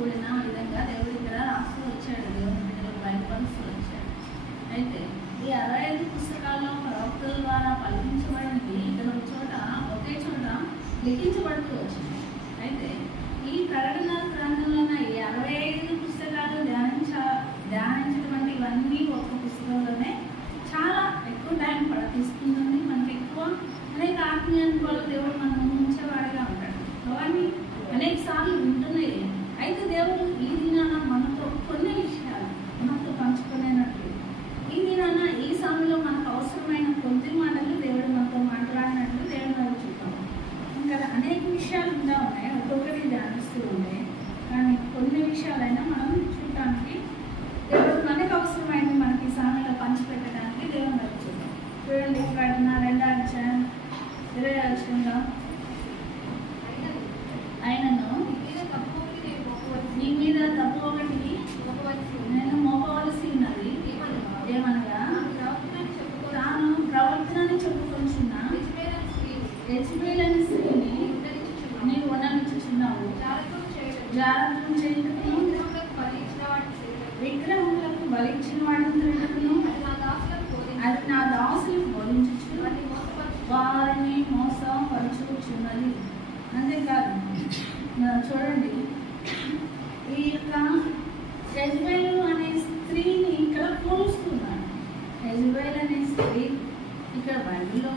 కూడిన విధంగా దేవుడు ఇక్కడ రాస్తూ వచ్చాడు. దేవుని బిడ్డలకు బయలుపరుస్తూ వచ్చాడు. అయితే ఈ 65 పుస్తకాల్లో ప్రవక్తల ద్వారా పలికించబడింది ఇక్కడ ఒక చోట ఒకే చోట లిఖించబడుతూ వచ్చింది. అయితే ఈ ప్రకటన గ్రంథంలో ఈ 65 పుస్తకాలు ధ్యానించినటువంటి ఇవన్నీ ఒక పుస్తకంలోనే చాలా ఎక్కువ టైం తీసుకుంటుంది. మనకి ఎక్కువ అనేక ఆత్మీయ అనుభవాలు దేవుడు మనం ఉంచేవాడిగా ఉంటాడు. అవన్నీ అనేక సార్లు వింటున్నాయి. అయితే దేవుడు ఈ దినాన మనతో కొన్ని విషయాలు మనతో పంచుకునేటట్లు ఈ దినాన ఈ సమయంలో మనకు అవసరమైన కొద్ది మాటలు దేవుడు మనతో మాట్లాడినట్లు దేవుడు మనం చూద్దాం. ఇంకా అనేక విషయాలు ఉంటా ఉన్నాయి, ఒక్కొక్కటి ధ్యానిస్తూ ఉన్నాయి. కానీ కొన్ని విషయాలైనా మనం చూడటానికి దేవుడు మనకు అవసరమైనది మనకి ఈ సమయంలో పంచిపెట్టడానికి దేవుడు మనం చూద్దాం. చూడండి, ప్రకటన 2వ అధ్యాయం 20వ వచనంలో ఆయనను నీ మీద తప్పు ఒకటి నేను మోపవలసి ఉన్నది. ఏమనగా తాను ప్రవర్తనని చెప్పుకొంచున్న యెజబెలు స్త్రీని నీవు ఉండనిచ్చుచున్నావు. జాగ్రత్త చేయుటకును విగ్రహములకు బలిచ్చిన వాడిని తిరుగుటకును అది నా దాసులకు బోధించుచు వారిని మోసపరచుచున్నది. అంతేకాదు, చూడండి, ఈ యొక్క యెజబెలు అనే స్త్రీని ఇక్కడ పోలుస్తున్నాడు. యెజబెలు అనే స్త్రీ ఇక్కడ బైబిల్లో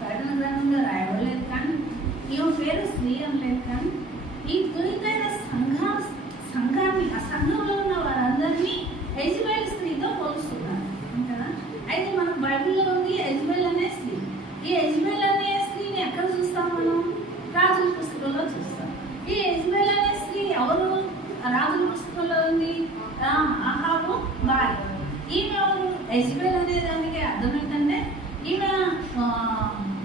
ప్రకటన గ్రంథంలో రాయబడలేదు, కానీ ఈమె పేరు స్త్రీ అనలేదు. కానీ ఈ తునితైన సంఘాన్ని ఆ సంఘంలో ఉన్న వారందరినీ యెజబెలు స్త్రీతో పోలుస్తున్నారు కదా. అయితే మనకు బైబిల్లో ఉంది యెజబెలు అనే స్త్రీ. ఈ యెజబెలు అనే స్త్రీని ఎక్కడ చూస్తాం మనం? రాజుల పుస్తకంలో చూస్తాం. ఈ యెజబెలు అనే స్త్రీ ఎవరు? రాజుల పుస్తకంలో ఉంది, అహాబు భార్య. ఈమె ఎవరు? యెజబెలు అనే దానికి అర్థం ఏంటంటే ఈమె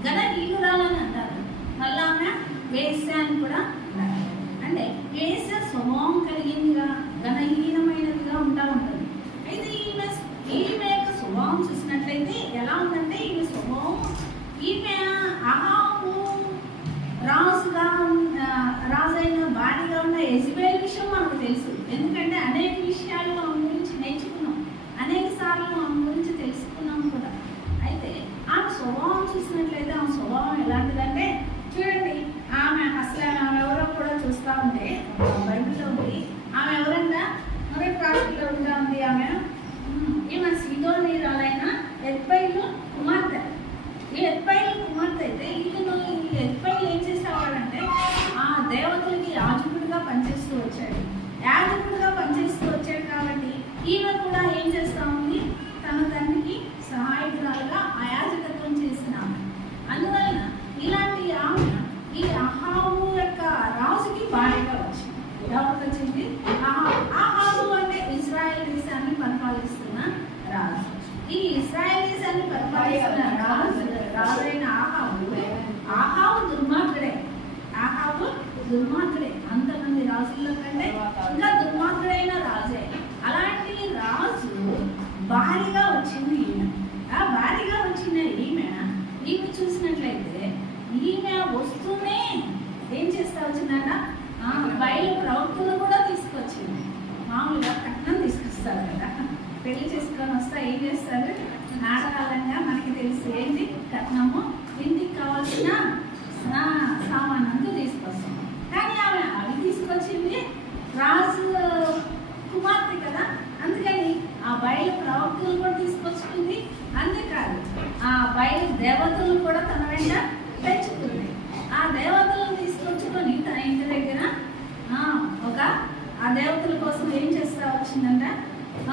ఘనహీనురాలని అంటారు. మళ్ళీ ఆమె వేశ్య అని కూడా అంటారు. అంటే వేశ్య స్వభావం కలిగిందిగా, ఘనహీనమైనదిగా ఉంటుంది. అయితే ఈమె యొక్క స్వభావం చూసినట్లయితే ఎలా ఉందంటే, ఈమె స్వభావం, ఈమె అహాబు రాజైన భార్యగా ఉన్న యెజబెలు విషయం మనకు తెలుసు. ఎందుకంటే అనేక విషయాలు ఆమె గురించి నేర్చుకున్నాం, అనేక సార్లు ఆమె గురించి తెలుసుకున్నాం కూడా. అయితే ఆమె స్వభావం చూసినట్లయితే ఆమె స్వభావం ఎలాంటిదంటే, చూడండి, ఆమె అసలు ఆమె ఎవరో కూడా చూస్తూ ఉంటే బైబిల్లో ఉంది. ఆమె ఎవరంటే మొదటి రాష్ట్రంలో ఉంటా ఉంది. ఈమె సీదోనీయురాలైన ఎత్బయలు కుమార్తె. ఈ ఎత్బయలు కుమార్తె అయితే ఈ ఎత్బయలు ఏం చేసేవాడంటే ఆ దేవతలకి యాజకుడిగా పనిచేస్తూ వచ్చాడు. యాజకుడిగా పనిచేస్తూ వచ్చాడు కాబట్టి ఈమె కూడా ఏం చేస్తూ ఉంది? తన తండ్రికి సహాయకురాలుగా ఆ యాజకత్వం చేసిన ఆమె. అందువలన ఇలాంటి ఆమె ఈ అహాబు యొక్క రాజుకి భార్యగా వచ్చింది. ఎవరికి వచ్చింది? అహాబు అంటే ఇశ్రాయేల్ దేశాన్ని పరిపాలిస్తున్న రాజు. ఈ ఇశ్రాయేల్ దేశాన్ని పరిపాలిస్తున్న రాజైన అహాబు దుర్మార్గుడే. అంతమంది రాజుల కంటే ఇంకా దుర్మార్గుడైన రాజే. అలాంటి రాజు భారీగా వచ్చింది ఈమె. ఆ భారీగా వచ్చిన ఈమె చూసినట్లయితే ఈమె వస్తూనే ఏం చేస్తా వచ్చిందట? బయలు ప్రవక్తలు కూడా తీసుకొచ్చింది. మామూలుగా కట్నం తీసుకొస్తారు కదా, పెళ్లి చేసుకొని వస్తా ఏం చేస్తారు? నాటకాలంగా మనకి తెలుసు ఏంటి కట్నము, ఇంటికి కావాల్సిన సామాన్ అంతా తీసుకొస్తాం. కానీ ఆమె అవి తీసుకొచ్చింది రాజు కుమార్తె కదా, అందుకని ఆ బయలు ప్రవక్తలు కూడా తీసుకొచ్చుకుంది. అంతేకాదు, ఆ బయలు దేవతలు కూడా తన వెంట తెచ్చుకుంది. ఆ దేవతలను తీసుకొచ్చుకొని తన ఇంటి దగ్గర ఆ దేవతల కోసం ఏం చేస్తా వచ్చిందంటే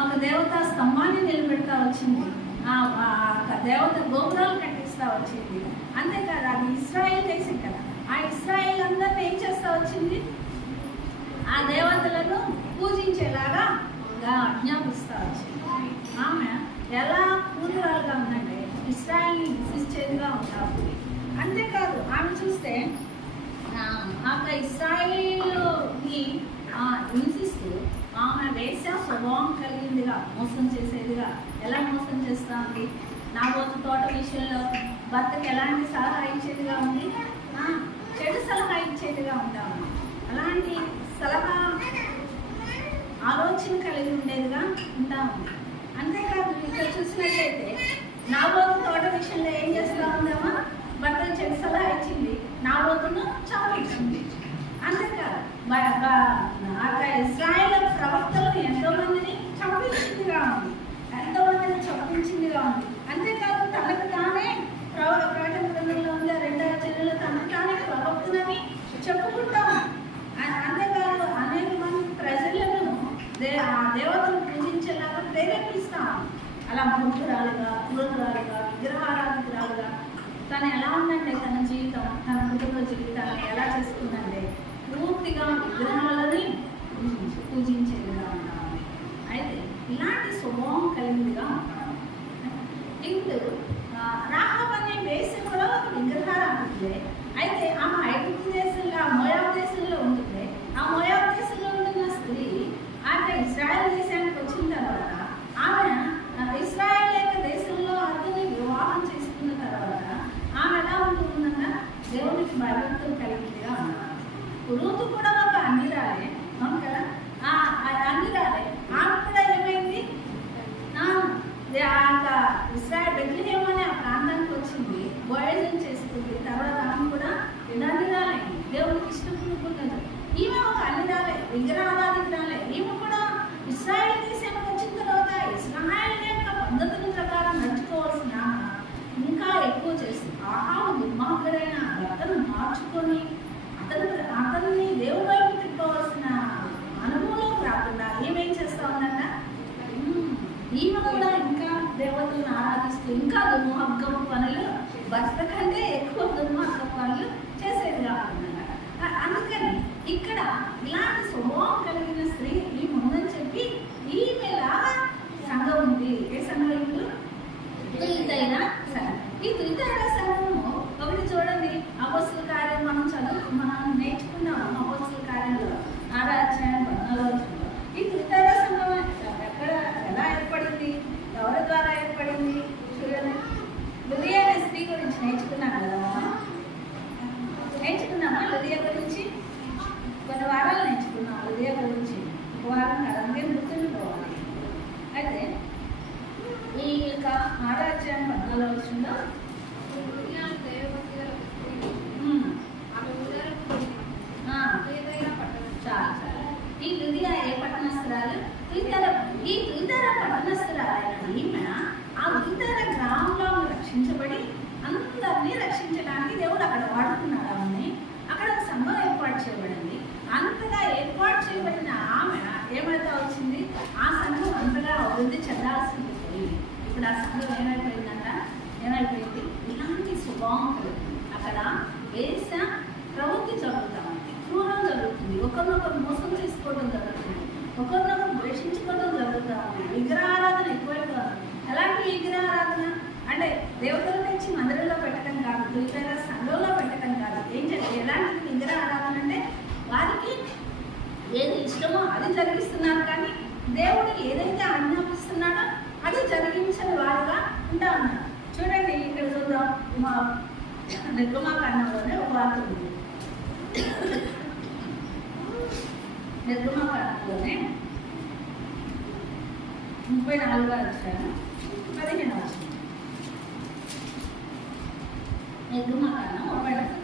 ఒక దేవత స్తంభాన్ని నిలబెడతా వచ్చింది. దేవత గోపురాలు కట్టిస్తా వచ్చింది. అంతేకాదు, అది ఇశ్రాయేల్ దేశం కదా, ఆ ఇశ్రాయేల్ అందరినీ ఏం చేస్తా వచ్చింది? ఆ దేవతలను పూజించేలాగా ఆజ్ఞాపిస్తా వచ్చింది. ఆమె ఎలా కూతురాలుగా ఉందంటే ఇశ్రాయేల్ని హింసించేదిగా ఉంటారు. అంతేకాదు, ఆమె చూస్తే ఇశ్రాయేలుని హింసిస్తూ ఆమె వేశ్య స్వభావం కలిగిందిగా, మోసం చేసేదిగా. ఎలా మోసం చేస్తా ఉంది? నాబోతు తోట విషయంలో భర్తకి ఎలాంటి సలహా ఇచ్చేదిగా ఉంది? చెడు సలహా ఇచ్చేదిగా ఉంటాము. అలాంటి సలహా ఆలోచన కలిగి ఉండేదిగా ఉంటా ఉంది. అంతేకాదు ఇక్కడ చూసినట్లయితే నాబోతు తోట విషయంలో ఏం చేస్తా ఉందామా, భర్తను చెడు సలహా ఇచ్చింది, నాబోతును చావించింది. అంతేకాదు ఇశ్రాయేలు ప్రవక్తలను ఎంతో మందిని చంపించిందిగా ఉంది, ఎంతో మందిని చంపించిందిగా ఉంది. అంతేకాదు తనకు తానే ప్రకటన గ్రంథంలో ఉండే 2వ అధ్యాయంలో తనకు తానే ప్రవక్తనని చెప్పుకుంటాం. అంతేకాదు అనేక మంది ప్రజలను దేవతను పూజించేలాగా ప్రేరేపిస్తాం. అలా మూర్ఖురాలుగా, క్రూరురాలుగా, విగ్రహారాధికురాలుగా తను ఎలా ఉందంటే తన జీవితం, తన కుటుంబ జీవితాన్ని ఎలా చేసుకుందంటే పూర్తిగా విగ్రహాలని పూజించేదిగా ఉంటాము. అయితే ఇలాంటి స్వభావం కలిగిందిగా ఉంటాము. ఇప్పుడు రాహాబు అనే వేశ్య కూడా ఒక విగ్రహారాధికులే. అయితే ఆమె ఐగుప్తు దేశంలో, మోయాబు దేశంలో ఉంటుంది. ఆ మోయాబు దేశంలో ఉంటున్న స్త్రీ ఆమె ఇశ్రాయేల్ దేశానికి వచ్చిన తర్వాత ఆమె ఇశ్రాయేల్ యొక్క దేశంలో అతన్ని వివాహం చేసుకున్న తర్వాత ఆమె ఎలా ఉంటుందన్నా దేవునికి భయభక్తులు కలిగిందిగా ఉన్నారు. రూతు కూడా ఒక అన్నిరాలే, అవును కదా, అన్నిరాలే. ఆమె కూడా ఏమైంది, ఇశ్రాయేల్ బెత్లెహేము అనే ఆ ప్రాంతానికి వచ్చింది, భోజనం చేసుకుంది. తర్వాత ఆమె కూడా అన్నిరాలైంది, దేవునికి ఇష్టపడుకున్నది. ఈమె ఒక అన్నిరాలే, విగ్రహారాధికురాలే. ఈమె కూడా ఇశ్రాయేల్ దేశానికి వచ్చిన తర్వాత ఇశ్రాయేల్ యొక్క పద్ధతుల ప్రకారం నడుచుకోవాల్సిన ఇంకా ఎక్కువ చేస్తుంది. ఆహావు దుర్మార్గుడైన భర్తను మార్చుకొని అతన్ని దేవుడి వైపు తిప్పవలసిన అనుభవం రాకుండా ఈమెం చేస్తా ఉందంట, ఈమె కూడా ఇంకా దేవతలను ఆరాధిస్తూ ఇంకా దుర్మార్గపు పనులు, భర్త కంటే ఎక్కువ దుర్మార్గపు పనులు చేసేదిగా ఉందన్నమాట. అందుకని ఇక్కడ ఇలాంటి స్వభావం కలిగిన స్త్రీ ఈమె ఉందని చెప్పి ఈమెలాగా సంఘం ఉంది. ఏ సంఘం ఇప్పుడు? తుయితైర సంఘం. ఈ తుయితైర సంఘము ఒకటి చూడండి, అపొస్తలుల కార్యం మనం నేర్చుకున్నాము. అపొస్తలుల కార్యంలో 6వ అధ్యాయం 14వ వచనంలో ఈ తుయితైర సంఘం ఎక్కడ, ఎలా ఏర్పడింది, ఎవరి ద్వారా ఏర్పడింది చూడండి. లుదియా అనే స్త్రీ గురించి నేర్చుకున్నాం కదా, నేర్చుకున్నామా? లుదియా గురించి కొన్ని వారాలు నేర్చుకున్నాం. లుదియా గురించి ఒక వారం కాదు, అందుకే గుర్తుండిపోవాలి. అయితే ఈ యొక్క 6వ అధ్యాయం 14వ వచనంలో ఈ లుదియా ఏ పట్టణస్థురాలు? ఈ తుయితైర పట్టణస్థురాలైన ఈమె ఆ తుయితైర గ్రామంలో రక్షించబడి అందరినీ రక్షించడానికి దేవుడు అక్కడ వాడుకున్నాడు. ఆమెని అక్కడ ఒక సంఘం ఏర్పాటు చేయబడింది. అంతగా ఏర్పాటు చేయబడిన ఆమె ఏమైతే వచ్చింది, ఆ సంఘం అంతగా అభివృద్ధి చెందాల్సింది పోయి ఇప్పుడు ఆ సంఘం ఏమైపోయిందంట, ఏమైపోయింది, ఇలాంటి స్వభావం కలుగుతుంది. అక్కడ వేస ప్రవృత్తి జరుగుతూ ఉంది, క్రూరం జరుగుతుంది, ఒకరినొకరు మోసం చేసుకోవడం జరుగుతుంది, ఒకరినొకరు ద్వేషించుకోవడం జరుగుతూ ఉంది, విగ్రహారాధన ఎక్కువైపోతుంది. ఎలాంటి విగ్రహారాధన అంటే దేవతలు తెచ్చి మందిరంలో పెట్టడం కాదు, తుయితైర సంఘంలో పెట్టడం కాదు. ఏం చేయాలి, ఎలాంటి విగ్రహారాధన అంటే వారికి ఏది ఇష్టమో అది జరిగిస్తున్నారు, కానీ దేవుడు ఏదైతే ఆజ్ఞాపిస్తున్నాడో అది జరిగించని వారుగా ఉంటా ఉన్నారు. చూడండి ఇక్కడ చూద్దాం, నిర్గమాకాండంలోనే ఒక వార్త ఉంది. నిర్గమాకాండంలోనే 34వ అధ్యాయం 15వ వచనం. నిర్గమాకాండం 34.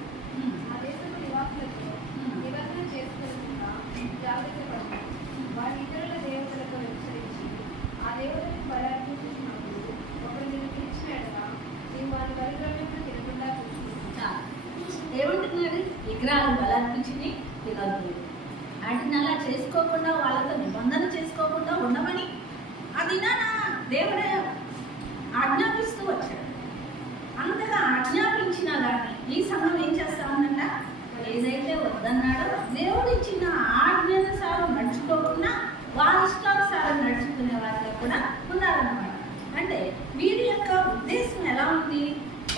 జాగ్రత్త పడి వారి ఇతరుల దేవతలతో హెచ్చరించి ఆ దేవతలకు బలార్పించినప్పుడు ఒకరు నేను పిలిచినట్టుగా నేను వారి బలిద్రవ్యంలో తినకుండా ఏమంటున్నాడు, విగ్రహాలు బలార్పించి తినద్దు, వాటిని అలా చేసుకోకుండా వాళ్ళతో నిబంధన చేసుకోకుండా ఉండమని అది నా దేవుడే ఆజ్ఞాపిస్తూ వచ్చాడు. అంతగా ఆజ్ఞాపించినా కానీ ఈ సమయం ఏం చేస్తా ఉందంట, ఏదైతే వద్దన్నాడో దేవుడు ఇచ్చిన ఆజ్ఞానుసారం నడుచుకోకుండా వారి ఇష్టానుసారం నడుచుకునే వారిగా కూడా ఉన్నారన్నమాట. అంటే వీరి యొక్క ఉద్దేశం ఎలా ఉంది,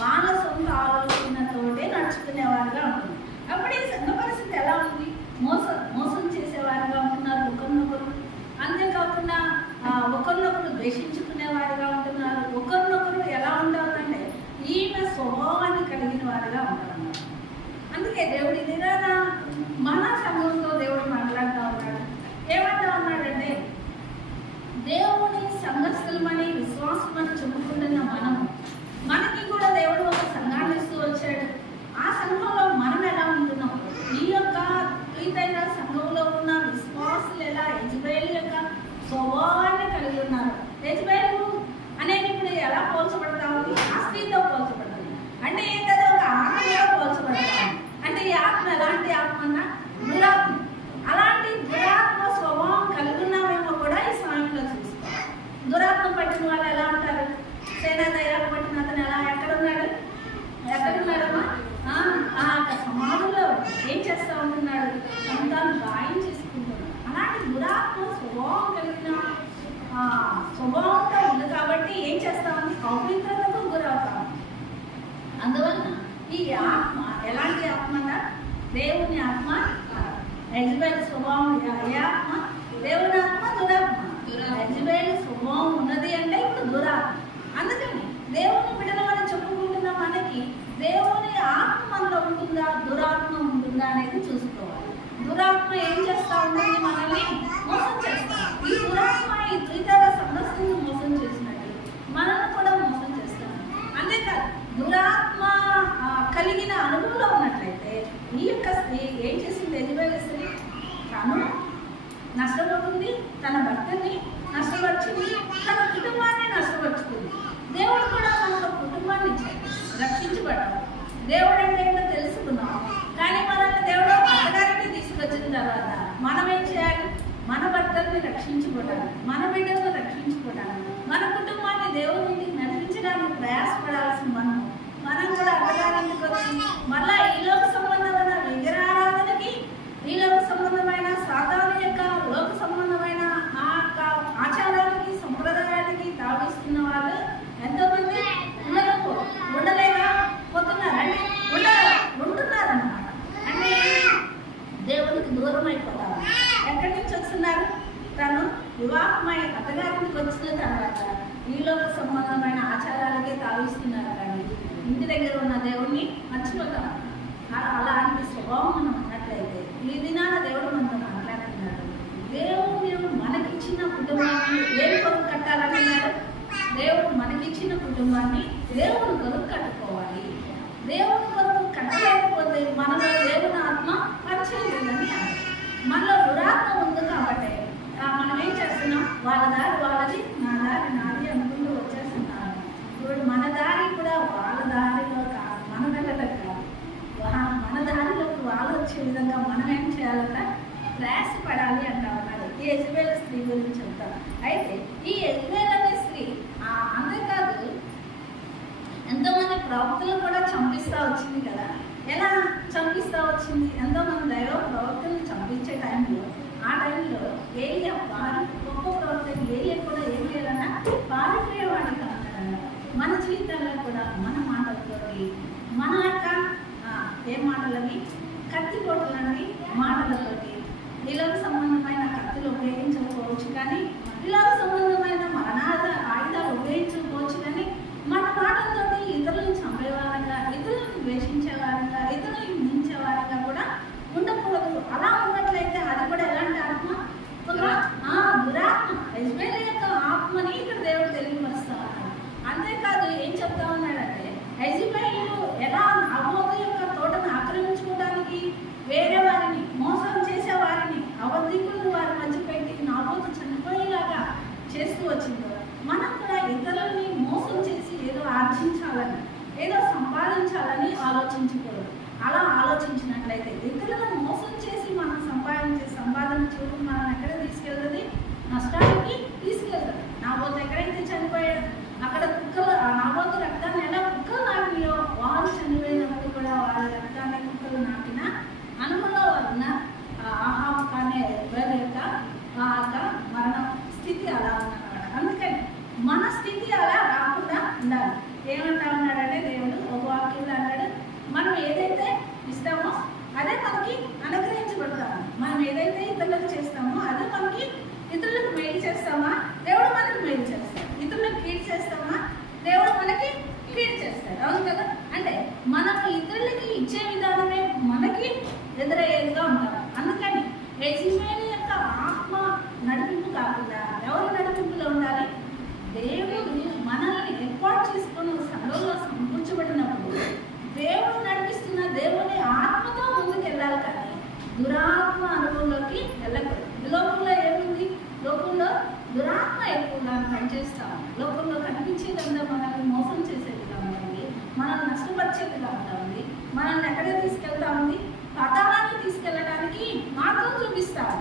వాళ్ళ సొంత ఆలోచనతోటే నడుచుకునేవారుగా ఉంటుంది. అప్పుడు ఈ సంఘ పరిస్థితి ఎలా ఉంది, మోసం చేసేవారుగా ఉంటున్నారు ఒకరినొకరు. అంతేకాకుండా ఒకరినొకరు ద్వేషించుకునేవారుగా ఉంటున్నారు. ఒకరినొకరు ఎలా ఉంటారంటే ఈమె స్వభావాన్ని కలిగిన వారుగా ఉంటారన్నమాట. అందుకే దేవుడు ఇదిగా మన సంఘంతో దేవుడు మాట్లాడుతూ ఉన్నాడు. ఏమంటా ఉన్నాడంటే స్వభావాన్ని కలిగి ఉన్నారు. యెజబెలు అనేది ఇప్పుడు ఎలా పోల్చబడతా ఉంది? ఆ స్త్రీతో పోల్చబడుతుంది. అంటే ఏంటది? ఒక ఆత్మగా పోల్చబడతా ఉంది. అంటే ఈ ఆత్మ ఎలాంటి ఆత్మ అన్నా? దురాత్మ. అలాంటి దురాత్మ స్వభావం కలిగి ఉన్నామేమో కూడా ఈ సమయంలో చూసుకోవాలి. దురాత్మ పట్టిన వాళ్ళు ఎలా ఉంటారు? సేనా దయ్యాలు పట్టిన అతను ఎలా ఎక్కడున్నాడు? ఎక్కడున్నాడమ్మా? సమాధుల్లో ఏం చేస్తూ ఉంటున్నాడు? తాను గాయం చేసుకుంటున్నాడు. అలాంటి దురాత్మ స్వభావం కలిగిన స్వభావంతో ఉంది కాబట్టి ఏం చేస్తా ఉంది? అపవిత్రతకు గురవుతా ఉంది. అందువలన ఈ ఆత్మ ఎలాంటి ఆత్మ అన్నా? దేవుని ఆత్మ. యెజబెలు స్వభావం ఏ ఆత్మ? దేవుని ఆత్మ, దురాత్మ. యెజబెలు స్వభావం ఉన్నది అంటే ఇప్పుడు దురాత్మ. అందుకని దేవుని బిడ్డలమని చెప్పుకుంటున్న మనకి దేవుని ఆత్మ మనలో ఉంటుందా, దురాత్మ ఉంటుందా అనేది చూసుకోవాలి. దురాత్మ ఏం చేస్తా ఉంటుంది? మనల్ని మోసం చేస్తాం. ఈ దురాత్మ ఈ ద్వితీయ సమస్తను మోసం చేసినట్టు మనల్ని కూడా మోసం చేస్తాం. అంతేకాదు దురాత్మ కలిగిన అనుభవంలో ఉన్నట్లయితే ఈ యొక్క స్త్రీ ఏం చేసింది? యెజబెలు స్త్రీ తను నష్టపోతుంది, తన భర్తని నష్టపరుచుకుంది, తన కుటుంబాన్ని నష్టపరుచుకుంది. దేవుడు కూడా మనకు కుటుంబాన్ని ఇచ్చాడు, రక్షించబడ్డాం. దేవుడు అంటే ఏంటో తెలుసుకున్నాం. కానీ మనల్ని దేవుడు అత్తగారికి తీసుకొచ్చిన తర్వాత మనం ఏం చేయాలి? మన భర్తల్ని రక్షించుకోవడానికి, మన బిడ్డలను రక్షించుకోవడానికి, మన కుటుంబాన్ని దేవుడిని నడిపించడానికి ప్రయాసపడాల్సిన మనం కూడా అత్తగారికి వచ్చి మళ్ళా ఈ లోక సంబంధమైన విగ్రహారాధనకి, ఈ లోక సంబంధమైన సాధారణ యొక్క లోక సంబంధమైన ఆచారాలకి, సంప్రదాయాలకి తావిస్తున్న వాళ్ళు ఎంతోమంది ఉండలేకపోతున్నారండి, ఉంటున్నారన్నమాట. అంటే దేవునికి దూరం అయిపోతారు. ఎక్కడి నుంచి వస్తున్నారు? తను వివాహమై అత్తగారికి వచ్చిన తర్వాత ఈలోక సంబంధమైన ఆచారాలకే తావిస్తున్నారు. కానీ ఇంటి దగ్గర ఉన్న దేవుణ్ణి మర్చిపోతారు. అలాంటి స్వభావం మనం ఉన్నట్లయితే ఈ దినాన దేవుడు మనతో మాట్లాడుతున్నాడు. దేవుడు మనకిచ్చిన కుటుంబాన్ని ఏం కొరకు కట్టాలన్నాడు? దేవుడు మనకిచ్చిన కుటుంబాన్ని దేవుడు కొరకు కట్టుకోవాలి. దేవుడు కొరకు కట్టలేకపోతే మనలో దేవుని ఆత్మ పరిచయిందని మనలో దురాత్మ ఉంది కాబట్టి మనం ఏం చేస్తున్నాం? వాళ్ళ దారి వాళ్ళది, నా దారి నాది అనుకుంటూ వచ్చేస్తున్నాను. ఇప్పుడు మన దారి కూడా వాళ్ళ దారిలో కాదు, మన వెళ్ళటం కాదు, మన దారిలోకి వాళ్ళు వచ్చే విధంగా మనం ఏం చేయాలంటే ప్రయాసపడాలి అంటా ఉన్నాడు. ఈ యెజబెలు స్త్రీ గురించి చెప్తాం. అయితే ఈ యెజబెలు అనే స్త్రీ అంతేకాదు ఎంతోమంది ప్రవక్తలు కూడా చంపిస్తూ వచ్చింది కదా. ఎలా చంపిస్తూ వచ్చింది? ఎంతోమంది దైవ ప్రవక్తలను చంపించే టైంలో ఆ టైంలో ఏలియా గొప్ప ప్రవక్త ఏలియా కూడా ఏం చేయాలన్నా పారిపోయేవాడికి అన్నాడు. మన జీవితాల్లో కూడా మన మాటలతోటి, మన యొక్క ఏ మాటలని, కత్తిపోటలని మాటలతోటి ఇలాగ సంబంధమైన కత్తులు ఉపయోగించకపోవచ్చు, కానీ ఇలాగ సంబంధమైన మరణాల ఆయుధాలు ఉపయోగించకపోవచ్చు, కానీ మన మాటలతో ఇతరులను చంపేవారంగా, ఇతరులను ద్వేషించేవారంగా, ఇతరులను నిందించేవారంగా కూడా ఉండకూడదు. అలా ఉన్నట్లయితే అది కూడా ఎలాంటి ఆత్మ? దురాత్మ. యెజబెలు యొక్క ఆత్మని ఇక్కడ దేవుడు తెలియపరుస్తా ఉన్నాడు. అంతేకాదు ఏం చెప్తా ఉన్నాడంటే యెజబెలు ఎలా అబోధ యొక్క తోటను ఆక్రమించుకోవడానికి వేరే వారిని మోసం చేసే వారిని అబద్ధికులను వారి మధ్య పెట్టి నాబోతు చనిపోయేలాగా చేస్తూ వచ్చిందో మనం కూడా ఇతరులని మోసం చేసి ఏదో ఆర్జించాలని, ఏదో సంపాదించాలని ఆలోచించకూడదు. అలా ఆలోచించినట్లయితే ఇతరులను మోసం చేసి మనం సంపాదన చూడడం మనం ఎక్కడ తీసుకెళ్తుంది? నష్టానికి తీసుకెళ్తుంది. నాబోతు ఎక్కడైతే చనిపోయాడు అక్కడ కుక్కలు నాబోతు రక్తాన్ని ఎలా కుక్కలు నాటినో వారు చనిపోయినప్పుడు కూడా వారి రక్తాన్ని కుక్కలు నాటిన అనుభవంలో ఉన్న ఆహాబు అనే యొక్క మరణ స్థితి అలా ఉన్నమాట. అందుకని మన స్థితి అలా రాకుండా ఉండాలి. ఏమంటా ఉన్నాడంటే దేవుడు ఒక వాక్యంలో అన్నాడు, మనం ఏదైతే ఇస్తామో అదే మనకి అనుగ్రహించబడతాము. మనం ఏదైతే ఇతరులకు చేస్తామో అదే మనకి, ఇతరులకు మేలు చేస్తామా దేవుడు మనకి మేలు చేస్తాడు, ఇతరులకు కీడు చేస్తామా దేవుడు మనకి కీడు చేస్తాడు. అవును కదా? అంటే మనం ఇతరులకి ఇచ్చే విధానమే మనకి ఎదురయ్యేదిగా ఉంటారు. అందుకని యెజబెలు యొక్క ఆత్మ నడిపింపు కాకుండా ఎవరు నడిపింపులో ఉండాలి? దేవుడు మనల్ని ఏర్పాటు చేసుకుని సంఘంలో సమకూర్చబడినప్పుడు దేవుడు నడిపిస్తున్న దేవుని ఆత్మతో ముందుకు వెళ్ళాలి, కానీ దురాత్మ అనుభవంలోకి వెళ్ళకూడదు. లోకంలో ఏముంది? లోకంలో దురాత్మ ఎక్కువగా పనిచేస్తాం. లోకంలో కనిపించేదంతా మనల్ని మోసం చేసేదిగా ఉంటుంది, మనల్ని నష్టపరిచేదిగా ఉంటుంది, మనల్ని ఎక్కడికి తీసుకెళ్తా ఉంది, పతాళాన్ని తీసుకెళ్ళడానికి మార్గం చూపిస్తాము.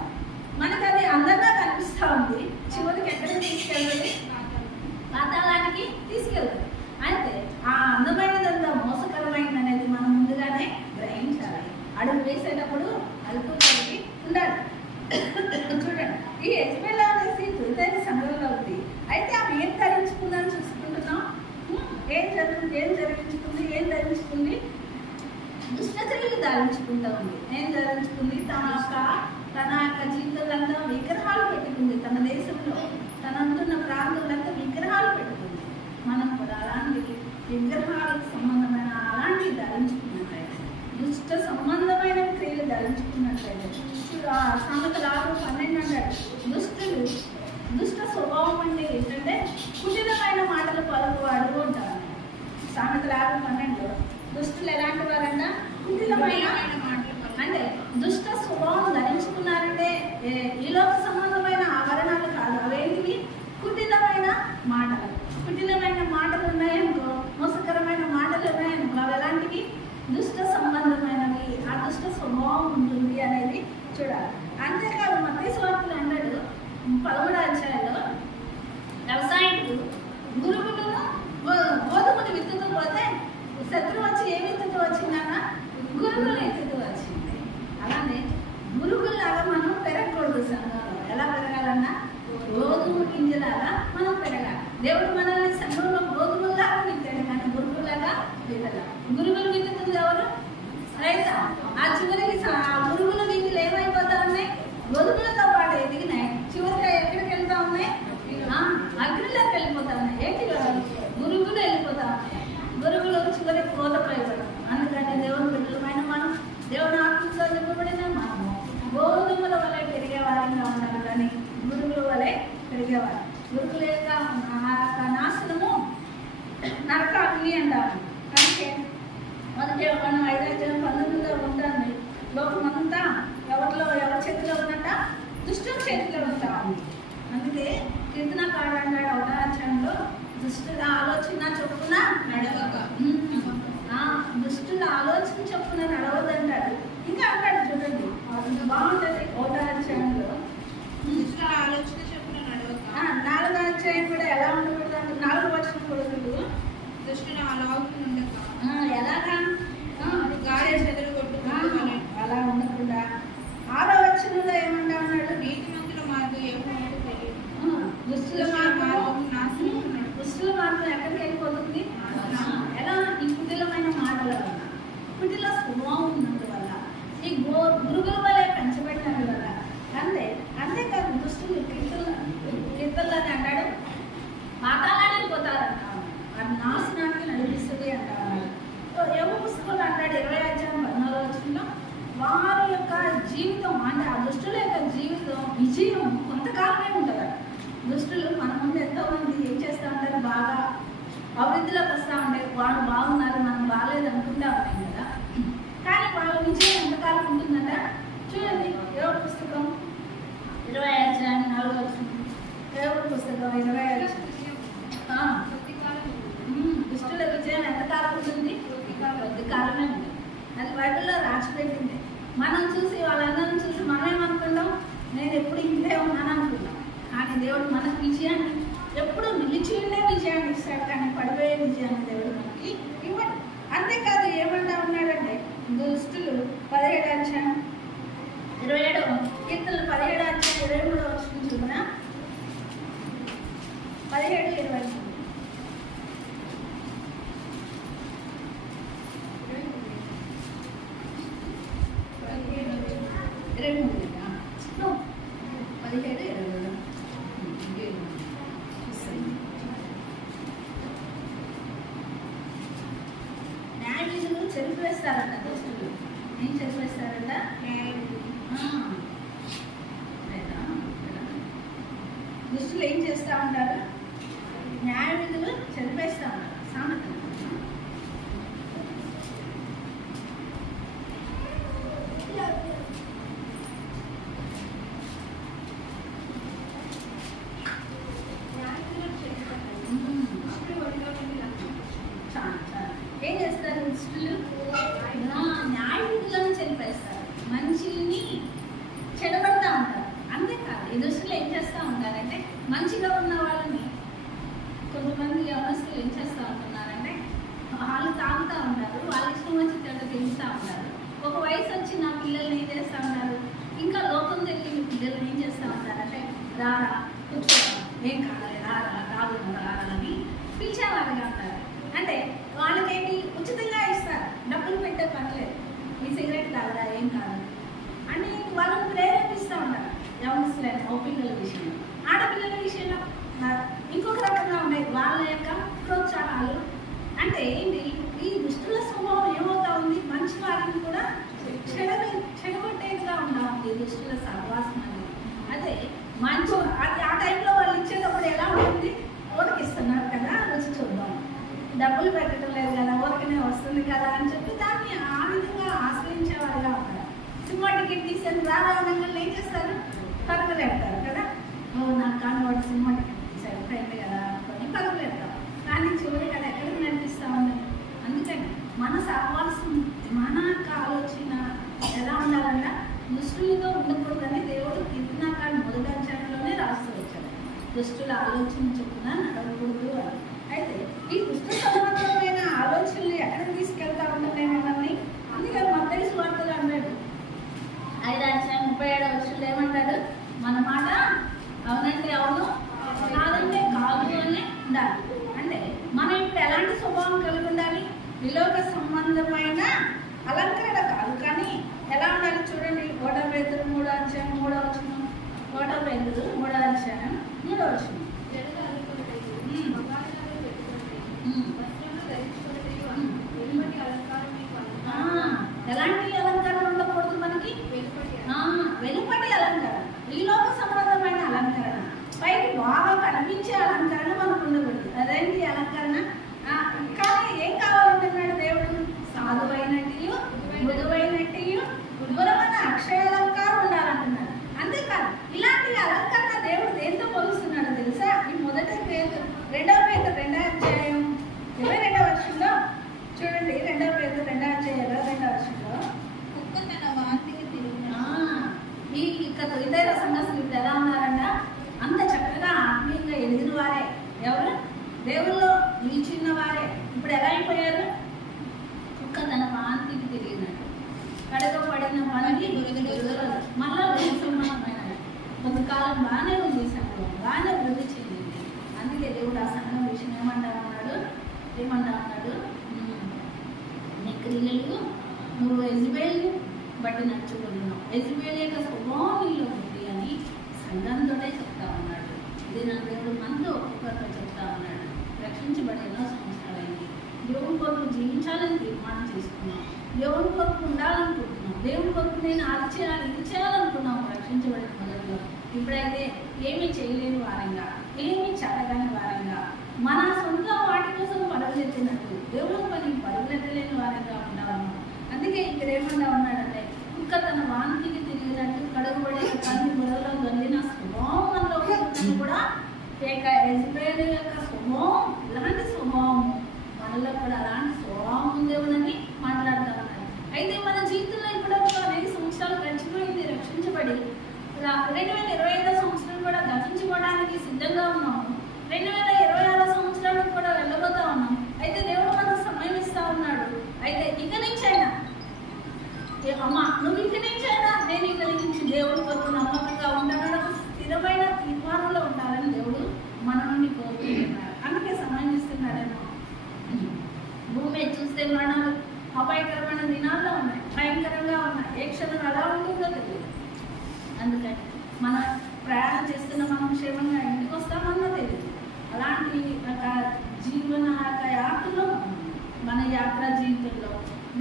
మనకు అది అందంగా కనిపిస్తూ ఉంది, చివరికి ఎక్కడికి తీసుకెళ్ళాలి, పాతాళానికి తీసుకెళ్తాం. అయితే ఆ అందమైనదంతా మోసకరమైనది అనేది మనం ముందుగానే గ్రహించాలి. అడుగు వేసేటప్పుడు అదుపు కలిగి ఉండాలి. చూడండి, ఈ యెజబెల్ అనేసి దుర్దైన సంఘంలో ఉంది. అయితే ఆమె ఏం ధరించుకుందని చూసుకుంటున్నాం. ఏం ధరించుకుంది, ఏం ధరించుకుంది, దుష్టచర్యలు ధరించుకుంటా ఉంది. ఏం ధరించుకుంది, తన యొక్క జీవితంలో విగ్రహాలు పెట్టుకుంది. తన దేశంలో తన అంటున్న ప్రాంతంలో విగ్రహాలు పెట్టుకుంది. మనం కూడా అలాంటి విగ్రహాలకు సంబంధమైన అలాంటివి ధరించుకున్నట్లయితే, దుష్ట సంబంధమైన క్రియలు ధరించుకున్నట్లయితే, సామెతలు 6:12 అంటాడు, దుష్ట స్వభావం అంటే ఏంటంటే కుటిలమైన మాటలు పలుకువాడు అంటారు. సామెతలు 6:12 దుష్టులు ఎలాంటి వారంట, కుటిలమైన అంటే దుష్ట స్వభావం ధరించుకున్నారంటే ఈ లోక సంబంధమైన ఆభరణాలు కాదు, అవేంటివి, కుటిలమైన మాటలు. కుటిలమైన మాటలు ఉన్నాయనుకో, మోసకరమైన మాటలు ఉన్నాయనుకో, అవి ఎలాంటివి, దుష్ట సంబంధమైనవి. ఆ దుష్ట స్వభావం ఉంటుంది అనేది చూడాలి. అంతేకాదు మత్తయి సువార్తలో అన్నాడు 13వ అధ్యాయంలో, వ్యవసాయకుడు గురుగులను గోధుమలు విత్తుతూ పోతే శత్రువు వచ్చి ఏ విత్తుతూ వచ్చిందన్నా, గురుగులు ఎత్తుతూ వచ్చింది. అలానే గురుగుల్లాగా మనం పెరగకూడదు. సంఘంలో ఎలా పెరగాలన్నా, గోధుమ గింజలాగా మనం పెరగాలి. దేవుడు మనల్ని సంఘంలో గోధుమలాగా విత్తాడు, కానీ గురుగులాగా విత్తల. గురుగులు విత్తుతుంది ఎవరు, రైతా. ఆ చివరికి గురుగుల గింజలు ఏమైపోతా ఉన్నాయి, గోధుమలతో పాటు ఎదిగినాయి, చివరికి ఎక్కడికి వెళ్తా ఉన్నాయి, అగ్నిలోకి వెళ్ళిపోతా ఉన్నాయి. ఏంటి, గురుగులు వెళ్ళిపోతా ఉన్నాయి. గురుగులు చివరికి కోత ప్రయోజనం. అందుకని దేవుని బిడ్డలమైన మనం, దేవుని ఆత్మతో నింపబడిన మనము గోధుమల వలె పెరిగేవారంగా ఉండాలి, కానీ గురుగుల వలె పెరిగేవారు. గురుగుల యొక్క నాశనము నరకాగ్ని అంటారు. అందుకే మొదటి మనం 5:19 ఉంటుంది, లోకమంతా ఎవరి చేతిలో ఉన్నట్ట, దుష్టుల చేతిలో ఉంటా ఉంది. అందుకే కీర్తనకారుడు అంటాడు 1వ అధ్యాయంలో, దుష్టుల ఆలోచన చొప్పున నడవక, దుష్టుల ఆలోచన చొప్పున నడవదంటాడు. ఇంకా అంటాడు చూడండి, బాగుంటుంది 1వ అధ్యాయంలో, దుష్టుల ఆలోచన చొప్పున నడవక. 4వ అధ్యాయం కూడా ఎలా ఉండకూడదు అంటే 4వ వచనం కూడా దుష్టుల ఆలోచన ఉండక ఎలాగా గాలి చెదరగొట్టుకుంటూ అలా ఉండకుండా 6వ వచనంలో ఏమంటా ఉన్నాడు, నీతిమంతుల మార్గం ఏమో తెలియదు, దుష్టుల మార్గం ఎక్కడికి వెళ్ళిపోతుంది, ఎలా, ఈ కుటిలమైన మాటల వల్ల, కుటిల స్వభావం ఉన్నందువల్ల, ఈ గురుగుల వల్ల పెంచబడినందువల్ల. అంతేకాదు దుష్టులు కీర్తనలని అంటాడు, పాతాళానికి పోతారంటాడు, అది నాశనానికి నడిపిస్తుంది అంటారు. ఏవో పుస్తకంలో అంటాడు 20వ అధ్యాయం 14వ వచనంలో, వారి యొక్క జీవితం అంటే ఆ దుష్టుల యొక్క జీవితం విజయం కొంతకాలమే ఉంటుంది. దుష్టులు మన ముందు ఎంతో మంది ఏం చేస్తూ ఉంటారు, బాగా అభివృద్ధిలోకి వస్తూ ఉంటాయి, వాడు బాగున్నారు మనం బాగాలేదు అనుకుంటా ఉంటాం కదా, కానీ వాళ్ళ విజయం ఎంతకాలం ఉంటుందంట. చూడండి, ఏవో పుస్తకం 20వ అధ్యాయం 4వ వచనం, ఏవో పుస్తకం 20వ అధ్యాయం, దుష్టుల విజయం ఎంతకాలం ఉంటుంది, కొద్ది కాలమే ఉంది. అది బైబిల్లో రాసిపెట్టింది. మనం చూసి వాళ్ళందరినీ చూసి మనం ఏమనుకుంటాం, నేను ఎప్పుడు ఇంతే ఉన్నాను అనుకుంటాం. కానీ దేవుడు మనకు విజయాన్ని ఎప్పుడు నిలిచి ఉండే విజయాన్ని ఇస్తాడు, కానీ పడిపోయే విజయాన్ని దేవుడు మనకి ఇవ్వడు. అంతేకాదు ఏమంటా ఉన్నాడంటే, దుష్టులు 17వ అధ్యాయం 27వ కీర్తనలు 17వ అధ్యాయం 23వ వచనం చూసిన 17-20 న్యాయవిధులు చెరిపివేస్తారంట దుష్టులు. ఏం చెరిపివేస్తారంట, దుష్టులు ఏం చేస్తూ ఉంటారు, న్యాయవిధులు చెరిపేస్తూ ఉంటారు. సామెతలు కాదు. ఈ దుష్టులు ఏం చేస్తూ ఉంటారంటే మంచిగా ఉన్న వాళ్ళని కొంతమంది యవనస్తులు ఏం చేస్తూ ఉంటున్నారంటే వాళ్ళు తాగుతూ ఉంటారు, వాళ్ళ ఇష్టం వచ్చి తిరుగుతూ ఉంటారు. ఒక వయసు వచ్చి నా పిల్లల్ని ఏం చేస్తూ ఉంటారు, ఇంకా లోకం తెలియని పిల్లల్ని ఏం చేస్తూ ఉంటారంటే రారా కూర్చో, ఏం కావాలి రారా రాదు రాలని పిలిచేవారుగా ఉంటారు. అంటే వాళ్ళకేంటి ఉచితంగా ఇస్తారు, డబ్బులు పెట్టే పర్లేదు, ఈ సిగరెట్ తాగరా ఏం కాదు అని వాళ్ళని ప్రేరేపిస్తూ ఉంటారు. యవనస్తులైన పిల్లల విషయంలో, ఆడపిల్లల విషయంలో ఇంకొక రకంగా ఉండేది వాళ్ళ యొక్క ప్రోత్సాహాలు. అంటే ఏంటి, ఈ దుష్టుల స్వభావం ఏమవుతా ఉంది, మంచి వారిని కూడా చెడగొట్టేదిగా ఉంటా ఉంది ఈ దుష్టుల సహవాసం అనేది. అదే మంచి అది ఆ టైంలో వాళ్ళు ఇచ్చేటప్పుడు ఎలా ఉంటుంది, ఊరికిస్తున్నారు కదా రుచి చూద్దాం, డబ్బులు పెట్టడం లేదు కదా ఊరికనే వస్తుంది కదా అని చెప్పి దాన్ని ఆ విధంగా ఆశ్రయించేవారుగా ఉంటారు. సినిమా టికెట్ తీసాను రావడంగా ఏం చేస్తారు, పరుగులు పెడతారు కదా, నాకు కానీ వాడు సినిమా టికెట్ తీశారు ఫ్రెండ్ కదా అనుకొని పరుగులు పెడతారు. కానీ చివరి కదా ఎక్కడికి నడిపిస్తూ ఉందని. అందుకని మన సహవాసం, మన యొక్క ఆలోచన ఎలా ఉండాలన్నా దుష్టులతో ఉండకూడదని దేవుడు కీర్తనాకాండ 1వ అధ్యాయంలోనే రాస్తూ వచ్చాడు. దుష్టుల ఆలోచన చొప్పున నడవకూడదు అని. అయితే ఈ దుష్ట సంబంధమైన ఆలోచనలు ఎక్కడికి తీసుకెళ్తా ఉంటాయి మనల్ని. అందుకే మత్తయి సువార్తలో అన్నాడు 5వ అధ్యాయం 37వ వచనంలో ఏమంటాడు, మన మాట అవునంటే అవును కాదంటే కాదు అని ఉండాలి. అంటే మనం ఇప్పుడు ఎలాంటి స్వభావం కలిగి ఉండాలి, విలోక సంబంధమైన అలంకరణ కాదు, కానీ ఎలా ఉండాలి చూడండి. 1 పేతురు 3వ అధ్యాయం 3వ వచనం, 1 పేతురు 3వ అధ్యాయం 3వ వచనం. ఎలాంటి అలంకరణ ఉండకూడదు మనకి, వెలుపటి అలంకరణ, ఈలోక సంబంధమైన అలంకరణ, పైకి బాగా కనిపించే అలంకరణ మనకు ఉండకూడదు. అదేంటి అలంకరణ, కానీ ఏం కావాలంటున్నాడు దేవుడు, సాధువైనట్టు మృదువైనట్టు ఉగ్రమైన అక్షయాలంకారం ఉండాలంటున్నాడు. అంతేకాదు ఇలాంటి అలంకరణ దేవుడు దేంతో పోలుస్తున్నాడో తెలుసా. ఈ 1 పేతురు 2వ పేతురు 2వ అధ్యాయం 22వ వచనంలో చూడండి. 2వ పేతురు 2వ అధ్యాయం 22వ వచనంలో కుక్క తన వాంతికి తిరిగిన ఈ ఇతర సంఘస్థులు ఇప్పుడు ఎలా ఉన్నారంట, అంత చక్కగా ఆత్మీయంగా ఎదిగిన వారే, ఎవరు దేవుల్లో నిలిచిన్న వారే ఇప్పుడు ఎలా అయిపోయారు, కుక్క తన వాంతికి తిరిగినట్టు, కడగబడిన పనికి మళ్ళా సంబంధమైన కొంతకాలం బాగానే ఉంది సంఘం, బాగానే వృద్ధి చెందింది. అందుకే దేవుడు ఆ సంఘం విషయం ఏమంటా ఉన్నాడు, నీ క్రియలు నువ్వు యెజబెలు బట్టి నడుచుకుంటున్నావు, యెజబెలు యొక్క స్వభావం నీలో ఉంది అని సంఘంతోనే చెప్తా ఉన్నాడు. ఇది నా దేవుడు మనతో ఒక్కొక్కరితో చెప్తా ఉన్నాడు. రక్షించబడి ఎన్నో సంవత్సరాలైంది, దేవుని కొరకు జీవించాలని తీర్మానం చేసుకున్నాం, దేవుని కొరకు ఉండాలనుకుంటున్నాం, దేవుని కొరకు నేను అది చేయాలి ఇది చేయాలనుకున్నాం రక్షించబడిన మొదట్లో. ఇప్పుడైతే ఏమీ చేయలేని వారంగా, ఏమీ చదవని వారంగా, మన సొంత వాటి కోసం పరుగులెత్తినట్టు దేవుని పని పరుగులెత్తలేని వారంగా ఉంటాము. అందుకే ఇక్కడ ఏమన్నా ఉన్నాడంటే, కుక్క తన వాంతికి తిరిగినట్టు కడుగుబడిన పంది బురదలో దొల్లిన స్వభావం మనలో ఉంటుందని కూడా యెజబెలు యొక్క స్వభావం, ఇలాంటి స్వభావం మనలో కూడా అలాంటి స్వభావం ఉందేమోనని మాట్లాడుతూ ఉన్నారు. అయితే మన జీవితంలో ఇప్పుడు అనేక సంవత్సరాలు గడిచిపోయింది, రక్షించబడి 2025వ సంవత్సరం కూడా గతించుకోవడానికి సిద్ధంగా ఉన్నాము. 2026వ సంవత్సరానికి కూడా వెళ్ళబోతా ఉన్నాం. అయితే దేవుడు మనకు సమయం ఇస్తా ఉన్నాడు. అయితే ఇక నుంచైనా అమ్మ నువ్వు ఇక నుంచైనా నేను ఇక నుంచి దేవుడి కొరకు నమ్మకంగా ఉంటానని స్థిరమైన తీర్మానంలో ఉండాలని దేవుడు మన నుండి కోరుకుంటున్నాడు. అందుకే సమయం ఇస్తున్నాడేమో. భూమి చూస్తే మరణాలు అపాయకరమైన దినాల్లో ఉన్నాయి, భయంకరంగా ఉన్నాయి, ఏ క్షణం ఎలా ఉంటుందో తెలియదు. అందుకని మన ప్రయాణం చేస్తున్న మనం క్షేమంగా ఇంటికి వస్తామన్నా తెలియదు. అలాంటి జీవన యాత్రలో మన యాత్రా జీవితంలో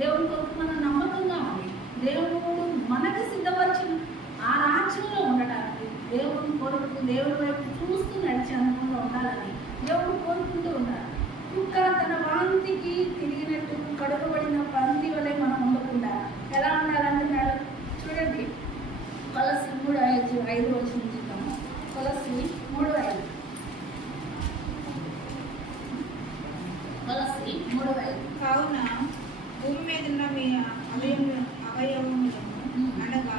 దేవుని కొరకు మనం నమ్మకంగా ఉంది, దేవుడు మనకు సిద్ధపరిచిన ఆ రాజ్యంలో ఉండటానికి దేవుని కొరకు దేవుడి వైపు చూస్తూ నడిచే అనుభవంలో ఉండాలని దేవుడు కోరుకుంటూ ఉన్నాడు. కుక్క తన వాంతికి తిరిగినట్టు కడుగబడిన పంది వలె మనం ఉండకుండా ఎలా ఉండాలంటున్నాడు చూడండి. కొలస్సీ 3:5 వచ్చిన చూద్దాము. కొలస్సీ 3:5. కొలస్సీ 3:5. కావున భూమి మీద ఉన్న మీ అవయవములను అనగా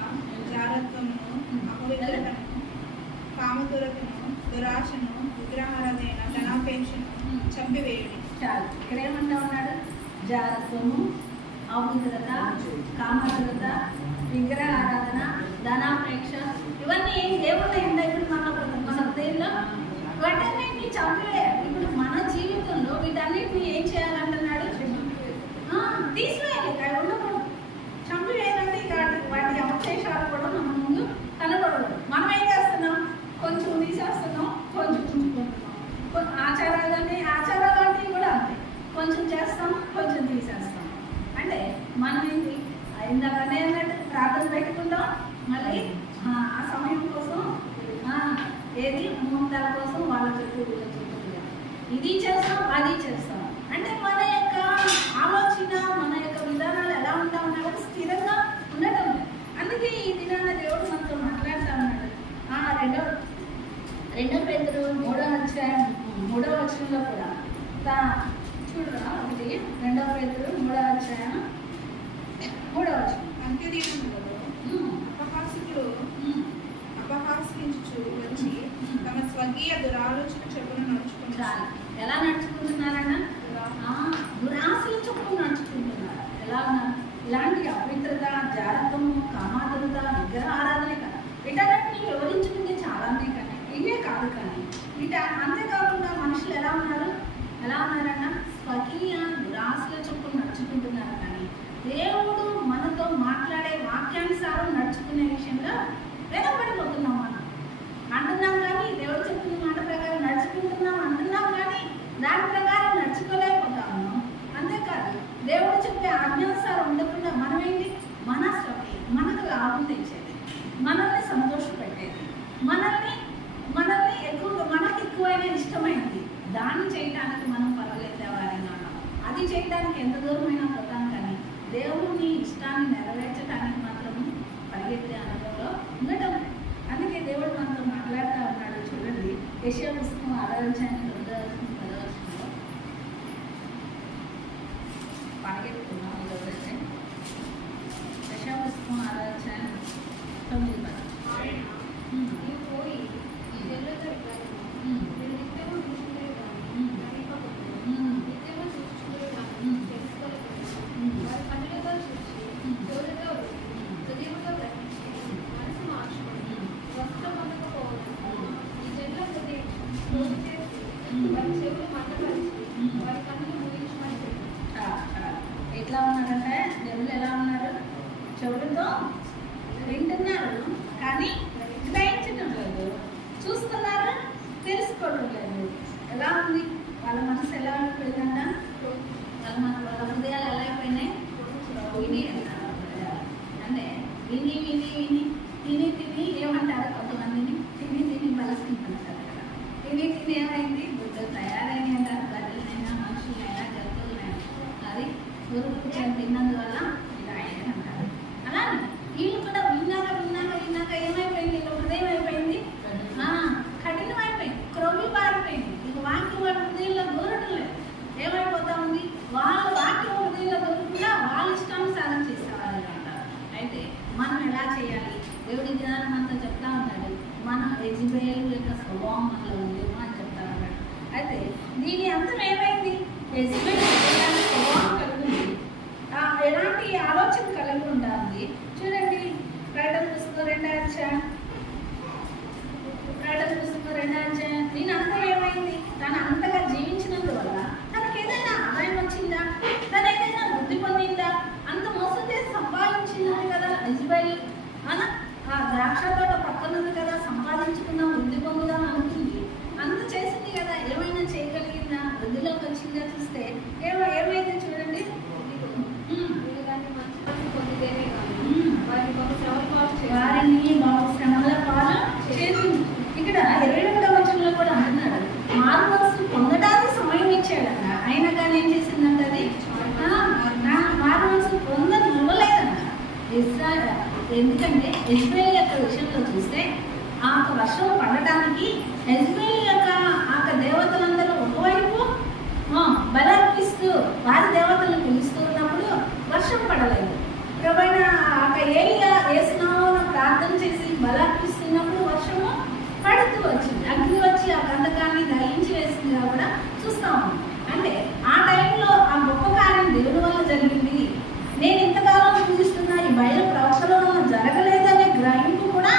జాగ్రత్తను అపవిత్రతను దురతను, దురాశను, విగ్రహారాధన, ధనాపేక్షను చంపివేయుడి. చాలు. ఇక్కడ ఏమంటా ఉన్నాడు? జారత్వము, అపవిత్రత, కామరత, విగ్రహ ఆరాధన, ధనాపేక్ష, ఇవన్నీ ఏమున్నాయంటే ఇప్పుడు మన హృదయంలో వాటన్నిటిని చంపివేయాలి. ఇప్పుడు మన జీవితంలో వీటన్నిటిని ఏం చేయాలంటున్నాడు? తీసివేయాలి. అవి ఉండకూడదు. చంపివేయాలంటే ఇక వాటి అవశేషాలు కూడా మన ముందు కనబడదు. మనం ఏం చేస్తున్నాం? కొంచెం తీసేస్తున్నాం, కొంచెం ఉంచుకుంటున్నాం. ఆచారాలన్నీ కూడా అంతే. కొంచెం చేస్తాం, కొంచెం తీసేస్తాం. అంటే మనం ఏంటి? ఇందాకనే అన్నట్టు ప్రార్థన పెట్టుకుంటాం, మళ్ళీ ఆ సమయం కోసం ఏది ముహూర్తాల కోసం వాళ్ళ చుట్టూ వీళ్ళ చుట్టూ ఇది చేస్తాం, అది చేస్తాం. అంటే మన యొక్క ఆలోచన, మన యొక్క విధానాలు ఎలా ఉంటా ఉన్నాడు? స్థిరంగా ఉండటం. అందుకే ఈ దినాన దేవుడు మనతో మాట్లాడుతూ ఉన్నాడు. రెండో పేతురు 3వ అధ్యాయం 3వ వచనంలో కూడా చూడరా ఒకటి. 2 పేతురు 3వ అధ్యాయం 3వ వచనం. అంత్యదినములలో అపహాసకులు అపహాసించుచు వచ్చి తమ స్వకీయ దురాలోచన చెప్పున నడుచుకుంటారు. ఎలా నడుచుకుంటున్నారన్న? దురాశలు చొప్పున నడుచుకుంటున్నారు. ఎలా ఉన్నారు? ఇలాంటి అపవిత్రత, జారత్వము, కామాతురత, విగ్రహ ఆరాధన కదా, వీటన్నిటిని వివరించుకుంటే చాలానే కానీ ఇవే కాదు. కానీ అంతేకాకుండా మనుషులు ఎలా ఉన్నారన్న? స్వకీయ దురాశల చొప్పున నడుచుకుంటున్నారు. కానీ దేవుడు మనతో మాట్లాడే వాక్యానుసారం నడుచుకునే విషయంలో వెనకబడిపోతున్నాం. మనం అంటున్నాం కానీ దేవుడు చెప్పిన మాట ప్రకారం నడుచుకుంటున్నాం అంటున్నాం, కానీ దాని ప్రకారం నడుచుకోలేకపోతాము. అంతేకాదు, దేవుడు చెప్పే ఆజ్ఞానుసారం ఉండకుండా మనం ఏంటి? మన స్వకీయ, మనకు లాభం తెచ్చేది, మనల్ని సంతోషపెట్టేది, మనకు ఎక్కువైన ఇష్టమైనది, దాన్ని చేయడానికి మనం పర్వాలేదేవారైనా అది చేయడానికి ఎంత దూరమైనా పోతాం. కానీ దేవుని ఇష్టాన్ని నెరవేర్చడానికి మాత్రం పరిగెత్తే అనుభవంలో ఉండటం. అందుకే దేవుడు మనతో మాట్లాడుతూ ఉన్నాడు. చూడండి, యెషయా పుస్తకం 6వ అధ్యాయం 9వ వచనంలో పరిగెత్తుకున్నాం. ఇదొకటి యెషయా పుస్తకం 6వ అధ్యాయం 9వ వచనం. నీవు పోయి ఈ జనులతో మీరు నిత్యము చూసుకునే కానీ నిత్యము చూసుకునే కానీ తెలుసుకోలేదు. వారి కన్నులతో చూసి, చెవులతో హృదయంతో గ్రహించి, మనసు మార్చుకొని వస్త్రం పొందకపోవడం ఈ జనుల హృదయం రోజు చేసి వారి చెవులు మంటపరిచి వారి కన్నులు ముగించమని చెప్పి. ఎట్లా ఉన్నారంటే జనులు ఎలా ఉన్నారు? చెవులతో వింటున్నారు కానీ గ్రహించడం లేదు, చూస్తున్నారు తెలుసుకోవడం లేదు. ఎలా ఉంది వాళ్ళ మనసు? ఎలా అయిపోయిందంట? వాళ్ళ హృదయాలు ఎలా అయిపోయినాయి? విని అంటారు. అంటే విని విని విని తిని తిని ఏమంటారు? కొంతమందిని తిని బలసింటారు కదా. తిని ఏమైంది? బుద్ధులు తయారైన అంటారు. గడ్డలైనా, మనుషులైనా, జంతువులైనా అది గురువు తిన్నందువల్ల ఇలా అయింది అంటారు. అలానే వీళ్ళు కూడా విన్నాక ఏమైపోయింది? హృదయం అయిపోయింది, కఠినమైపోయింది, క్రొవ్వి పారిపోయింది. ఇక వాక్యం వాళ్ళ హృదయంలో దూరటం లేదు. ఏమైపోతా ఉంది? వాళ్ళ వాక్యం హృదయంలో దూరకుండా వాళ్ళ ఇష్టానుసారం చేసేవాళ్ళు అంటారు. అయితే మనం ఎలా చేయాలి? దేవుడి దినాన్ని మనతో చెప్తా ఉన్నాడు. మన యెజబెల్ యొక్క స్వభావం మనలో ఉందేమో అని చెప్తా ఉన్నాడు. అయితే దీని అంతం ఏమైంది? యెజబెల్ ఎలాంటి స్వభావం కలిగి ఉంది, ఎలాంటి ఆలోచన కలిగి ఉంటుంది? చూడండి, ప్రకటన పుస్తకం 2వ అధ్యాయం. దీని అంతా ఏమైంది? తను అంతగా జీవించినందువల్ల తనకి ఏదైనా ఆదాయం వచ్చిందా? తను ఏదైనా వృద్ధి పొందిందా? అంత మోసం చేసి సంపాదించింది కదా యెజబెల్. ఆ ద్రాక్ష తోట పక్కనుంది కదా, సంపాదించుకుందాం, వృద్ధి పొందుదాం అనుకుంది. అంత చేసింది కదా, ఏమైనా చేయగలిగిందా? వృద్ధిలోకి వచ్చిందా? చూస్తే ఏమైంది చూడండి. వారిని బాగు శ్రమల పాలు చేసింది. ఇక్కడ 22వ వచనంలో కూడా అంటున్నాడు, మారు మనసు పొందడానికి సమయం ఇచ్చాడట. అయినా కానీ ఏం చేసిందంట? అది మారు మనసు పొందనివ్వలేదంట. ఎందుకంటే యెజబెల్ యొక్క విషయంలో చూస్తే ఆ వర్షం పడటానికి యెజబెల్ యొక్క దేవతలందరూ ఒకవైపు బలర్పిస్తూ వారి దేవతలను పిలుస్తూ ఉన్నప్పుడు వర్షం పడలేదు. ప్రభువైన ఏలియా యేసునామమున ప్రార్థన చేసి బలర్పిస్తున్నప్పుడు వర్షము పడుతూ వచ్చింది. ఆ గంధకాన్ని దహించి వేసిందిగా కూడా చూస్తా ఉన్నాం. అంటే ఆ టైంలో ఆ గొప్ప కార్యం దేవుని వల్ల జరిగింది, నేను ఇంతకాలం పూజిస్తున్నా ఈ బయలు ప్రవక్తల వల్ల జరగలేదనే గ్రహింపు కూడా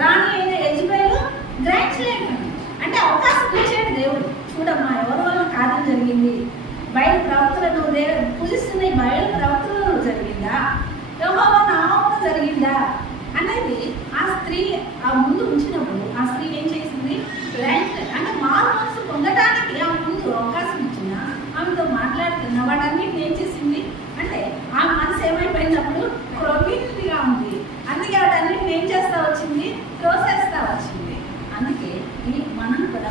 రాణి అయిన యెజబెలు గ్రహించలేకపోయింది. అంటే అవకాశం ఇచ్చాడు దేవుడు, చూడమ్మా ఎవరి వల్ల కార్యం జరిగింది, బయలు ప్రవక్తలను పూజిస్తున్న ఈ బయలు ప్రవక్తలలో జరిగిందా, యెహోవా నామమున జరిగిందా అనేది ఆ స్త్రీ ఆ ముందు ఉంచినప్పుడు ఆ స్త్రీ ఏం చేసింది, అంటే మారు మనసు పొందడానికి ఆ ముందు అవకాశం ఇచ్చిన ఆమెతో మాట్లాడుతున్న వాటన్నిటిని ఏం చేసింది అంటే ఆ మనసు ఏమైపోయినప్పుడు క్రొవ్విగా ఉంది. అందుకే వాటన్నిటిని ఏం చేస్తా వచ్చింది, త్రోసేస్తా వచ్చింది. అందుకే మనం కూడా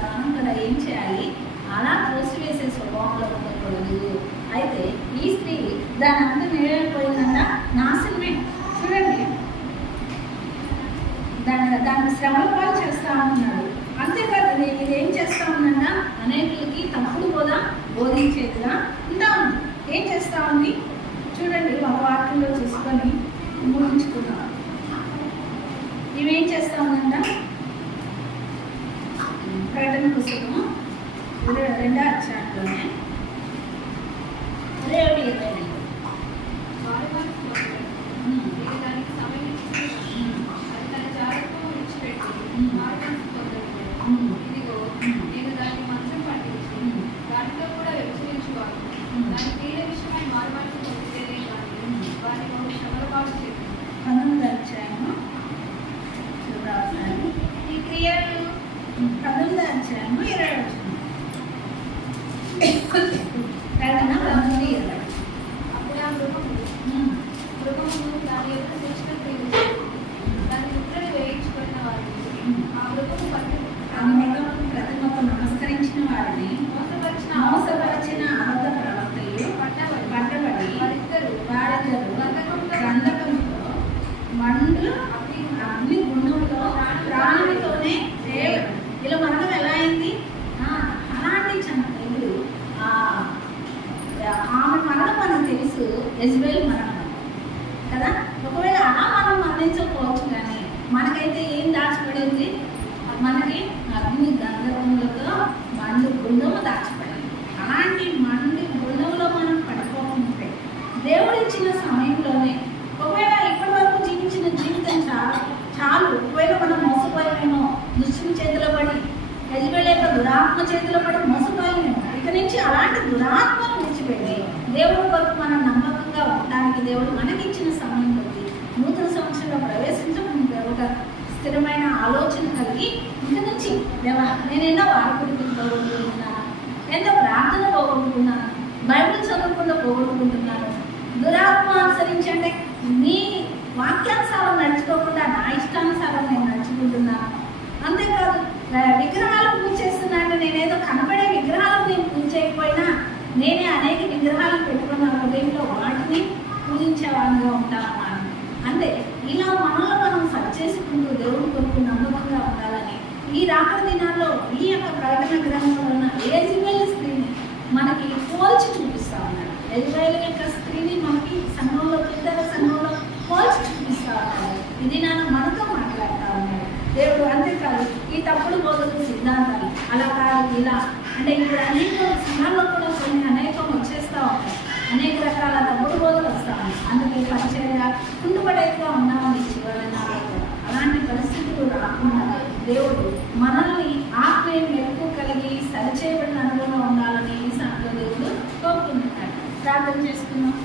ఏం చేయాలి, అలా త్రోసివేసే స్వభావంలో ఉండకూడదు. అయితే ఈ స్త్రీ దాని అంతా నిలబడిపోయిందంట, నాశనమే. చూడండి, దాన్ని శ్రమల పాలు చేస్తా ఉంటున్నాడు. అంతేకాదు ఇది ఏం చేస్తా ఉందన్నా అనేకులకి తప్పుడు బోధించేదిగా ఉంటా ఉంది. ఏం చేస్తా ఉంది చూడండి, ఒక వాక్యంలో చూసుకొని ముగించుకున్నాం. ఇవేం చేస్తా ఉందంట, ప్రకటన పుస్తకము 2వ అధ్యాయంలోనే 22. వారి మనసు మొదలు నేను దానికి సమయం ఇచ్చి అది తన జాగ్రత్తగా విడిచిపెట్టి వారి మనసు పొందలేదు. ఇదిగో నేను దాన్ని మంచం పట్టించి దానిలో కూడా వ్యవహరించువారు దాని క్రియల విషయమై వారి మనసు పొందితేనే కానీ వారి బహు శ్రమల పాటు చెప్పి 19వ అధ్యాయము ఈ క్రియలు 19వ అధ్యాయము 20వ వచనం. ప్రకటన 19:20. అప్పుడు ఆ మృగము దాని యొక్క శిక్షణ క్రియలు దాని ముద్రలు వేయించుకున్న వారిని ఆ మృగము ప్రతిమకు నమస్కరించిన వారిని మోసపరిచిన అబద్ధ ప్రవక్తలు పట్టబడి వారిద్దరు గంధకంతో మండు అగ్ని గుండంలో ప్రాణులతోనే ఇలా మరణం ఎలా అయింది. అలాంటి చంద్రుడు ఆమె మరణం మనకు తెలుసు, యెజబెల్ మరణం కదా. ఒకవేళ అలా మనం మరణించకపోవచ్చు, కానీ మనకైతే ఏం దాచిపడింది, మనకి అగ్ని గంధకములతో మండు గుండము దాచిపడింది. అలాంటి మండు గుండంలో మనం పడిపోకుంటే దేవుడు ఇచ్చిన సమయంలోనే, ఒకవేళ ఇప్పటి వరకు జీవించిన జీవితం చాలు ఒకవేళ మనం మోసపోయామేమో, దుష్టుని చేతిలో పడి యెజబెల్ యొక్క దురాత్మ చేతిలో పడి మోసపోయామేమో, ఇక నుంచి అలాంటి దురాత్మను విడిచిపెట్టి దేవుడి కొరకు మనం నమ్మకంగా ఉండడానికి దేవుడు మనకిచ్చిన సమయంలోకి నూతన సంవత్సరంలో ప్రవేశించకుండా ఒక స్థిరమైన ఆలోచన కలిగి ఇంక నుంచి దేవా నేను ఎన్నో వారకుడిని పోగొట్టుకుంటున్నాను, ఎంతో ప్రార్థన పోగొట్టుకున్నాను, బైబిల్ చదవకుండా పోగొట్టుకుంటున్నాను, దురాత్మ అనుసరించి అంటే నీ వాక్యానుసారం నడుచుకోకుండా నా ఇష్టానుసారం నేను నడుచుకుంటున్నాను. అంతేకాదు విగ్రహాలు పూజ చేస్తున్నా అంటే నేనేదో కనపడే విగ్రహాలను నేను పూజ చేయకపోయినా నేనే అనేక విగ్రహాలను పెట్టుకున్న హృదయంలో వాటిని పూజించే వాళ్ళగా ఉంటాను. అంటే ఇలా మనలో మనం సరి చేసుకుంటూ దేవుడి కొరకు నమ్మకంగా ఉండాలని ఈ రాకడ దినాల్లో ఈ యొక్క ప్రకటన గ్రంథంలో ఉన్న యెజబెల్ స్త్రీని మనకి పోల్చి చూపిస్తా ఉన్నారు. యెజబెల్ యొక్క స్త్రీని మనకి సంఘంలో పెద్దల సంఘంలో పోల్చి చూపిస్తా ఉన్నారు. ఇది మనతో మాట్లాడుతూ ఉన్నారు దేవుడు. అంతేకాదు ఈ తప్పుడు బోధలు సిద్ధాంతాలు అలా కాదు ఇలా అంటే ఇప్పుడు అనేక సంఘాల్లో కూడా అనేకం వచ్చేస్తూ ఉంటాయి, అనేక రకాల తప్పుడు బోధలు వస్తూ ఉన్నాయి. అందుకే పరిచర్య కుంటుపడేదిగా ఉన్నామని చివరి నాలో కూడా అలాంటి పరిస్థితులు రాకుండా దేవుడు మనల్ని ఆత్మీయ మెరుపు కలిగి సరిచేయబడిన అనుభవం ఉండాలని ఈ సంఘంలో దేవుడు కోరుకుంటున్నాడు. ప్రార్థన చేసుకున్నాం.